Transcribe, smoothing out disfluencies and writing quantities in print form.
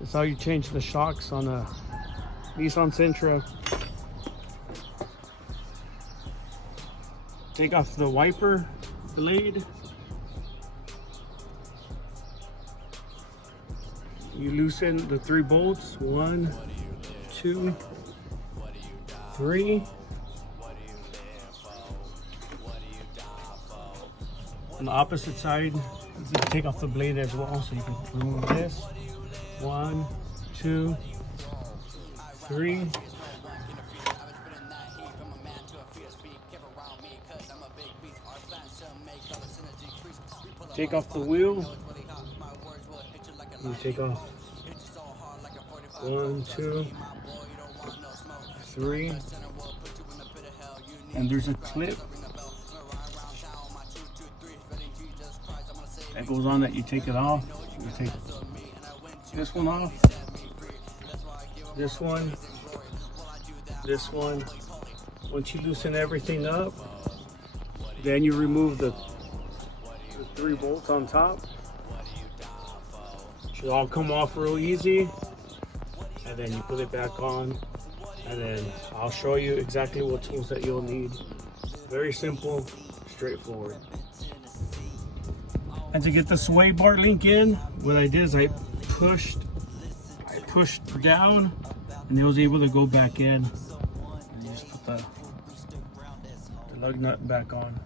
That's how you change the shocks on a Nissan Sentra. Take off the wiper blade. You loosen the 3 bolts. 1, 2, 3. On the opposite side, you can take off the blade as well, so you can remove this. 1, 2, 3. Take off the wheel. You take off 1, 2, 3. And there's a clip that goes on that you take it off. You take this one off, this one, this one. Once you loosen everything up, then you remove the 3 bolts on top. Should all come off real easy, and then you put it back on, and then I'll show you exactly what tools that you'll need. Very simple, straightforward. And to get the sway bar link in, what I did is I pushed down, and it was able to go back in. And you just put the lug nut back on.